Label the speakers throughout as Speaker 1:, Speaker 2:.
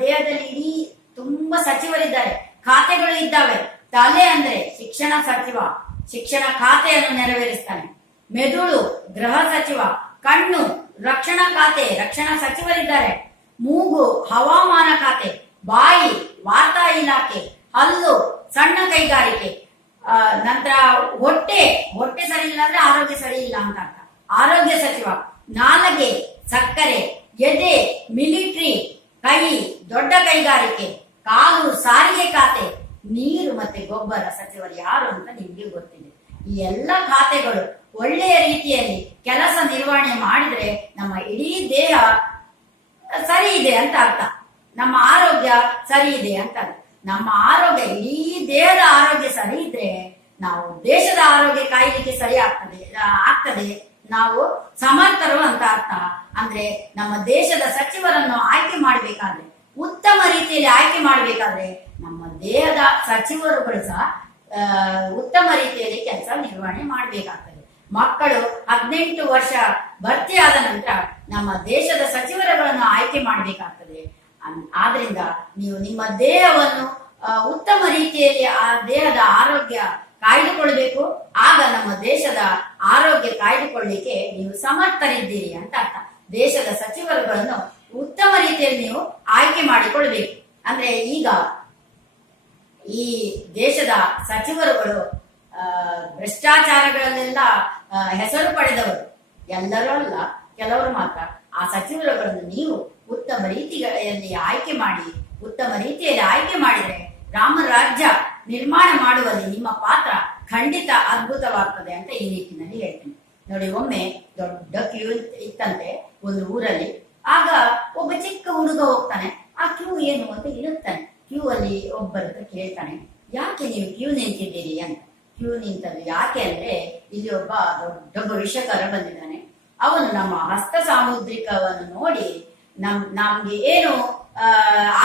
Speaker 1: ದೇಹದಲ್ಲಿ ಇಡೀ ತುಂಬಾ ಸಚಿವರಿದ್ದಾರೆ. ಖಾತೆಗಳು ಇದ್ದಾವೆ ತಲೆ ಅಂದ್ರೆ ಶಿಕ್ಷಣ ಸಚಿವ, ಶಿಕ್ಷಣ ಖಾತೆಯನ್ನು ನೆರವೇರಿಸ್ತಾನೆ. ಮೆದುಳು ಗೃಹ ಸಚಿವ, ಕಣ್ಣು ರಕ್ಷಣಾ ಖಾತೆ, ರಕ್ಷಣಾ ಸಚಿವರಿದ್ದಾರೆ. ಮೂಗು ಹವಾಮಾನ ಖಾತೆ, ಬಾಯಿ ವಾರ್ತಾ ಇಲಾಖೆ, ಹಲ್ಲು ಸಣ್ಣ ಕೈಗಾರಿಕೆ. ನಂತರ ಹೊಟ್ಟೆ ಹೊಟ್ಟೆ ಸರಿ ಇಲ್ಲ ಅಂದ್ರೆ ಆರೋಗ್ಯ ಸರಿ ಇಲ್ಲ ಅಂತ ಆರೋಗ್ಯ ಸಚಿವ, ನಾಲಗೆ, ಸಕ್ಕರೆ, ಎದೆ, ಮಿಲಿಟರಿ ಕೈ, ದೊಡ್ಡ ಕೈಗಾರಿಕೆ, ಕಾಲು, ಸಾರಿಗೆ ಖಾತೆ, ನೀರು ಮತ್ತೆ ಗೊಬ್ಬರ. ಸಚಿವರು ಯಾರು ಅಂತ ನಿಮ್ಗೆ ಗೊತ್ತಿದೆ. ಈ ಎಲ್ಲ ಖಾತೆಗಳು ಒಳ್ಳೆಯ ರೀತಿಯಲ್ಲಿ ಕೆಲಸ ನಿರ್ವಹಣೆ ಮಾಡಿದ್ರೆ ನಮ್ಮ ಇಡೀ ದೇಹ ಸರಿ ಇದೆ ಅಂತ ಅರ್ಥ. ನಮ್ಮ ಆರೋಗ್ಯ ಸರಿ ಇದೆ ಅಂತ. ನಮ್ಮ ಆರೋಗ್ಯ, ಇಡೀ ದೇಹದ ಆರೋಗ್ಯ ಸರಿ ಇದ್ರೆ ನಾವು ದೇಶದ ಆರೋಗ್ಯ ಕಾಯ್ಲಿಕ್ಕೆ ಸರಿ ಆಗ್ತದೆ ಆಗ್ತದೆ. ನಾವು ಸಮರ್ಥರು ಅಂತ ಅರ್ಥ. ಅಂದ್ರೆ ನಮ್ಮ ದೇಶದ ಸಚಿವರನ್ನು ಆಯ್ಕೆ ಮಾಡಬೇಕಾದ್ರೆ, ಉತ್ತಮ ರೀತಿಯಲ್ಲಿ ಆಯ್ಕೆ ಮಾಡಬೇಕಾದ್ರೆ ನಮ್ಮ ದೇಹದ ಸಚಿವರುಗಳು ಸಹ ಉತ್ತಮ ರೀತಿಯಲ್ಲಿ ಕೆಲಸ ನಿರ್ವಹಣೆ ಮಾಡಬೇಕಾಗ್ತದೆ. ಮಕ್ಕಳು ಹದಿನೆಂಟು ವರ್ಷ ಭರ್ತಿಯಾದ ನಂತರ ನಮ್ಮ ದೇಶದ ಸಚಿವರುಗಳನ್ನು ಆಯ್ಕೆ ಮಾಡಬೇಕಾಗ್ತದೆ. ಆದ್ರಿಂದ ನೀವು ನಿಮ್ಮ ದೇಹವನ್ನು ಉತ್ತಮ ರೀತಿಯಲ್ಲಿ ಆ ದೇಹದ ಆರೋಗ್ಯ ಕಾಯ್ದುಕೊಳ್ಬೇಕು. ಆಗ ನಮ್ಮ ದೇಶದ ಆರೋಗ್ಯ ಕಾಯ್ದುಕೊಳ್ಳಿಕ್ಕೆ ನೀವು ಸಮರ್ಥರಿದ್ದೀರಿ ಅಂತ ಅರ್ಥ. ದೇಶದ ಸಚಿವರುಗಳನ್ನು ಉತ್ತಮ ರೀತಿಯಲ್ಲಿ ನೀವು ಆಯ್ಕೆ ಮಾಡಿಕೊಳ್ಬೇಕು. ಅಂದ್ರೆ ಈಗ ಈ ದೇಶದ ಸಚಿವರುಗಳು ಭ್ರಷ್ಟಾಚಾರಗಳಲ್ಲೆಲ್ಲ ಹೆಸರು ಪಡೆದವರು, ಎಲ್ಲರೂ ಅಲ್ಲ, ಕೆಲವರು ಮಾತ್ರ. ಆ ಸಚಿವರುಗಳನ್ನು ನೀವು ಉತ್ತಮ ರೀತಿಗಳಲ್ಲಿ ಆಯ್ಕೆ ಮಾಡಿ, ಉತ್ತಮ ರೀತಿಯಲ್ಲಿ ಆಯ್ಕೆ ಮಾಡಿದರೆ ರಾಮ ರಾಜ್ಯ ನಿರ್ಮಾಣ ಮಾಡುವಲ್ಲಿ ನಿಮ್ಮ ಪಾತ್ರ ಖಂಡಿತ ಅದ್ಭುತವಾಗ್ತದೆ ಅಂತ ಈ ನಿಟ್ಟಿನಲ್ಲಿ ಹೇಳ್ತೀನಿ. ನೋಡಿ, ಒಮ್ಮೆ ದೊಡ್ಡ ಕ್ಯೂ ಇತ್ತಂತೆ ಒಂದು ಊರಲ್ಲಿ. ಆಗ ಒಬ್ಬ ಚಿಕ್ಕ ಹುಡುಗ ಹೋಗ್ತಾನೆ. ಆ ಕ್ಯೂ ಏನು ಅಂತ ಇರುತ್ತಾನೆ ಕ್ಯೂ ಅಲ್ಲಿ ಒಬ್ಬರತ್ರ ಕೇಳ್ತಾನೆ, ಯಾಕೆ ನೀವು ಕ್ಯೂ ನಿಂತಿದ್ದೀರಿ? ಅಂತ. ಕ್ಯೂ ನಿಂತದ್ದು ಯಾಕೆ ಅಂದ್ರೆ, ಇಲ್ಲಿ ಒಬ್ಬ ದೊಡ್ಡ ಭವಿಷ್ಯಕರ ಬಂದಿದ್ದಾನೆ. ಅವನು ನಮ್ಮ ಹಸ್ತ ಸಾಮುದ್ರಿಕವನ್ನು ನೋಡಿ, ನಮ್, ನಮ್ಗೆ ಏನು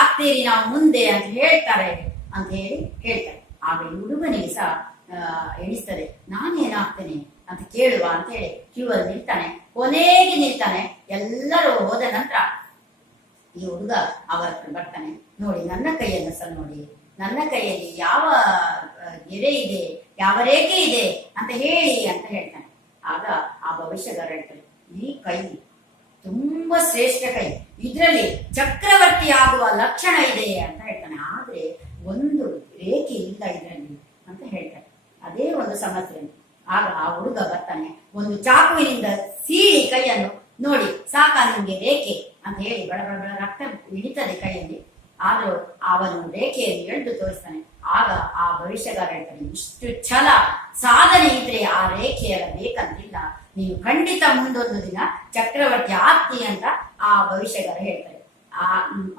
Speaker 1: ಆಗ್ತೀರಿ ನಾವು ಮುಂದೆ ಅಂತ ಹೇಳ್ತಾರೆ ಅಂತ ಹೇಳಿ ಹೇಳ್ತಾರೆ ಆಗ ಹುಡುಗನಿಗೆ ಸಹ ಎಣಿಸ್ತದೆ. ನಾನೇನಾಗ್ತೇನೆ ಅಂತ ಕೇಳುವ ಅಂತ ಹೇಳಿ ಕ್ಯೂ ಅಲ್ಲಿ ನಿಲ್ತಾನೆ. ಕೊನೆಗೆ ನಿಲ್ತಾನೆ. ಎಲ್ಲರೂ ಹೋದ ನಂತರ ಈ ಹುಡುಗ ಅವರ ಬರ್ತಾನೆ. ನೋಡಿ, ನನ್ನ ಕೈಯನ್ನು ಸಹ ನೋಡಿ. ನನ್ನ ಕೈಯಲ್ಲಿ ಯಾವ ಗೆರೆ ಇದೆ, ಯಾವ ರೇಖೆ ಇದೆ ಅಂತ ಹೇಳಿ ಅಂತ ಹೇಳ್ತಾನೆ. ಆಗ ಆ ಭವಿಷ್ಯಗಾರ ಹೇಳ್ತಾರೆ ಈ ಕೈ ತುಂಬಾ ಶ್ರೇಷ್ಠ ಕೈ. ಇದರಲ್ಲಿ ಚಕ್ರವರ್ತಿ ಆಗುವ ಲಕ್ಷಣ ಇದೆ ಅಂತ ಹೇಳ್ತಾನೆ. ಆದ್ರೆ ಒಂದು ರೇಖೆ ಇಲ್ಲ ಇದರಲ್ಲಿ ಅಂತ ಹೇಳ್ತಾರೆ ಅದೇ ಒಂದು ಸಮಸ್ಯೆ ಆಗ ಆ ಹುಡುಗ ಬರ್ತಾನೆ, ಒಂದು ಚಾಕುವಿನಿಂದ ಸೀಳಿ ಕೈಯನ್ನು ನೋಡಿ, ಸಾಕ ನಿಮ್ಗೆ ರೇಖೆ ಅಂತ ಹೇಳಿ ಬಡ ಬಡ ರಕ್ತ ಇಳಿತದೆ ಕೈಯಲ್ಲಿ. ಆದರೂ ಅವನು ರೇಖೆಯನ್ನು ಎಳೆದು ತೋರಿಸ್ತಾನೆ. ಆಗ ಆ ಭವಿಷ್ಯಗಾರ ಹೇಳ್ತಾನೆ, ಇಷ್ಟು ಛಲ, ಸಾಧನೆ ಇದ್ರೆ ಆ ರೇಖೆಯಲ್ಲ ಬೇಕಂತಿಲ್ಲ ನೀನು ಖಂಡಿತ ಮುಂದೊಂದು ದಿನ ಚಕ್ರವರ್ತಿ ಆಗ್ತಿ ಅಂತ ಆ ಭವಿಷ್ಯಗಾರ ಹೇಳ್ತಾರೆ. ಆ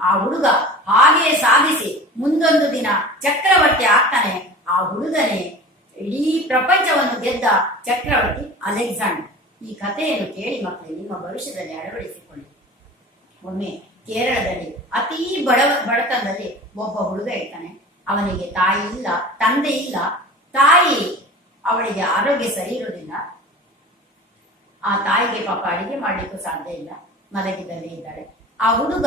Speaker 1: ಆ ಹುಡುಗ ಹಾಗೆ ಸಾಧಿಸಿ ಮುಂದೊಂದು ದಿನ ಚಕ್ರವರ್ತಿ ಆಗ್ತಾನೆ. ಆ ಹುಡುಗನೇ ಇಡೀ ಪ್ರಪಂಚವನ್ನು ಗೆದ್ದ ಚಕ್ರವರ್ತಿ ಅಲೆಕ್ಸಾಂಡರ್. ಈ ಕಥೆಯನ್ನು ಕೇಳಿ ಮಕ್ಕಳು, ನಿಮ್ಮ ಭವಿಷ್ಯದಲ್ಲಿ ಅಳವಡಿಸಿಕೊಳ್ಳಿ. ಒಮ್ಮೆ ಕೇರಳದಲ್ಲಿ ಅತಿ ಬಡವ ಬಡತನದಲ್ಲಿ ಒಬ್ಬ ಹುಡುಗ ಇರ್ತಾನೆ. ಅವನಿಗೆ ತಾಯಿ ಇಲ್ಲ, ತಂದೆ ಇಲ್ಲ. ತಾಯಿ ಅವಳಿಗೆ ಆರೋಗ್ಯ ಸರಿ ಇರೋದಿಲ್ಲ ಆ ತಾಯಿಗೆ ಪಾಪ ಅಡಿಗೆ ಮಾಡ್ಲಿಕ್ಕೂ ಸಾಧ್ಯ ಇಲ್ಲ. ಮಲಗಿದಲ್ಲಿ ಇದ್ದಾಳೆ. ಆ ಹುಡುಗ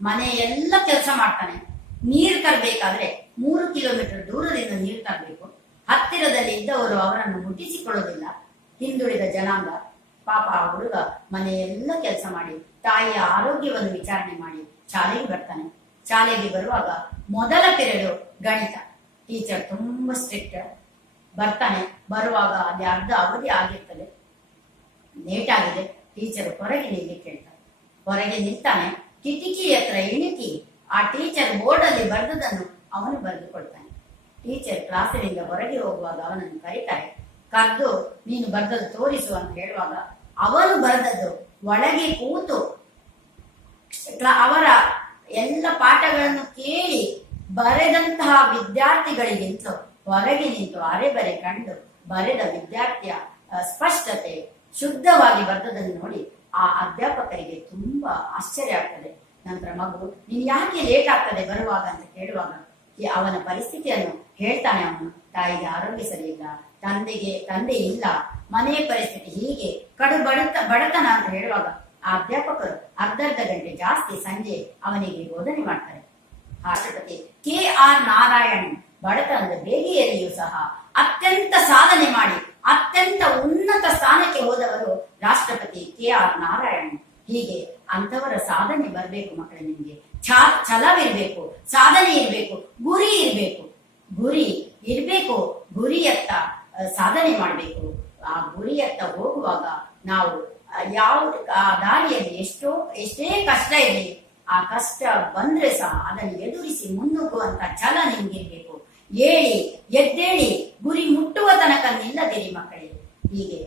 Speaker 1: ಮನೆ ಎಲ್ಲ ಕೆಲಸ ಮಾಡ್ತಾನೆ. ನೀರು ತರಬೇಕಾದ್ರೆ ಮೂರು ಕಿಲೋಮೀಟರ್ ದೂರದಿಂದ ನೀರು ತರಬೇಕು. ಹತ್ತಿರದಲ್ಲಿ ಇದ್ದವರು ಅವರನ್ನು ಮುಟ್ಟಿಸಿಕೊಳ್ಳೋದಿಲ್ಲ ಹಿಂದುಳಿದ ಜನಾಂಗ, ಪಾಪ ಆ ಹುಡುಗ, ಮನೆಯೆಲ್ಲ ಕೆಲಸ ಮಾಡಿ, ತಾಯಿಯ ಆರೋಗ್ಯವನ್ನು ವಿಚಾರಣೆ ಮಾಡಿ ಶಾಲೆಗೆ ಬರ್ತಾನೆ. ಶಾಲೆಗೆ ಬರುವಾಗ ಮೊದಲ ಪೆರಡು ಗಣಿತ. ಟೀಚರ್ ತುಂಬಾ ಸ್ಟ್ರಿಕ್ಟ್. ಬರ್ತಾನೆ, ಬರುವಾಗ ಅಲ್ಲಿ ಅರ್ಧ ಅವಧಿ ಆಗಿರ್ತದೆ. ಲೇಟ್ ಆಗಿದೆ, ಟೀಚರ್ ಹೊರಗೆ ನಿಲ್ಲಿ ಹೇಳ್ತಾರೆ ಹೊರಗೆ ನಿಲ್ತಾನೆ, ಕಿಟಕಿ ಹತ್ರ ಇಣಿಕಿ ಆ ಟೀಚರ್ ಬೋರ್ಡ್ ಅಲ್ಲಿ ಬರೆದದನ್ನು ಅವನು ಬರೆದುಕೊಳ್ತಾನೆ. ಟೀಚರ್ ಕ್ಲಾಸಿನಿಂದ ಹೊರಗೆ ಹೋಗುವಾಗ ಅವನನ್ನು ಕರೀತಾರೆ, ಕರೆದು ನೀನು ಬರೆದದ್ದು ತೋರಿಸು ಅಂತ ಹೇಳುವಾಗ ಅವನು ಬರೆದದ್ದು ಒಳಗೆ ಕೂತು ಅವರ ಎಲ್ಲ ಪಾಠಗಳನ್ನು ಕೇಳಿ ಬರೆದಂತಹ ವಿದ್ಯಾರ್ಥಿಗಳಿಗಿಂತ ಹೊರಗೆ ನಿಂತು ಅರೆ ಬರೆ ಕಂಡು ಬರೆದ ವಿದ್ಯಾರ್ಥಿಯ ಸ್ಪಷ್ಟತೆ ಶುದ್ಧವಾಗಿ ಬರ್ತದನ್ನು ನೋಡಿ ಆ ಅಧ್ಯಾಪಕರಿಗೆ ತುಂಬಾ ಆಶ್ಚರ್ಯ ಆಗ್ತದೆ. ನಂತರ ಮಗು, ನೀನ್ ಯಾಕೆ ಲೇಟ್ ಆಗ್ತದೆ ಬರುವಾಗ ಅಂತ ಕೇಳುವಾಗ ಅವನ ಪರಿಸ್ಥಿತಿಯನ್ನು ಹೇಳ್ತಾನೆ ಅವನು. ತಾಯಿಗೆ ಆರೋಗ್ಯ ಸರಿಯಿಲ್ಲ ತಂದೆಗೆ, ತಂದೆ ಇಲ್ಲ, ಮನೆಯ ಪರಿಸ್ಥಿತಿ ಹೀಗೆ ಕಡು ಬಡತ ಬಡತನ ಅಂತ ಹೇಳುವಾಗ ಆ ಅಧ್ಯಾಪಕರು ಅರ್ಧ ಅರ್ಧ ಗಂಟೆ ಜಾಸ್ತಿ ಸಂಜೆ ಅವನಿಗೆ ಬೋಧನೆ ಮಾಡ್ತಾರೆ. ರಾಷ್ಟ್ರಪತಿ ಕೆ ಆರ್ ನಾರಾಯಣ್ ಬಡತನದ ಬೇಗೆಯಲ್ಲಿಯೂ ಸಹ ಅತ್ಯಂತ ಸಾಧನೆ ಮಾಡಿ, ಅತ್ಯಂತ ಉನ್ನತ ಸ್ಥಾನಕ್ಕೆ ಹೋದವರು ರಾಷ್ಟ್ರಪತಿ ಕೆ ಆರ್ ನಾರಾಯಣ್ ಹೀಗೆ ಅಂತವರ ಸಾಧನೆ ಬರಬೇಕು ಮಕ್ಕಳ ನಿಮ್ಗೆ. ಛಲವಿರ್ಬೇಕು, ಸಾಧನೆ ಇರ್ಬೇಕು, ಗುರಿ ಇರ್ಬೇಕು. ಗುರಿ ಇರ್ಬೇಕು, ಗುರಿಯತ್ತ ಸಾಧನೆ ಮಾಡಬೇಕು. ಆ ಗುರಿಯತ್ತ ಹೋಗುವಾಗ ನಾವು ಯಾವ, ಆ ದಾರಿಯಲ್ಲಿ ಎಷ್ಟೋ, ಎಷ್ಟೇ ಕಷ್ಟ ಇರಲಿ, ಆ ಕಷ್ಟ ಬಂದ್ರೆ ಸಹ ಅದನ್ನು ಎದುರಿಸಿ ಮುನ್ನುಗ್ಗುವಂತ ಛಲ ನಿಮ್ಗಿರ್ಬೇಕು. ಹೇಳಿ ಎದ್ದೇಳಿ ಗುರಿ ಮುಟ್ಟುವ ತನಕ ನಿಲ್ಲದಿರಿ ಮಕ್ಕಳೇ. ಹೀಗೆ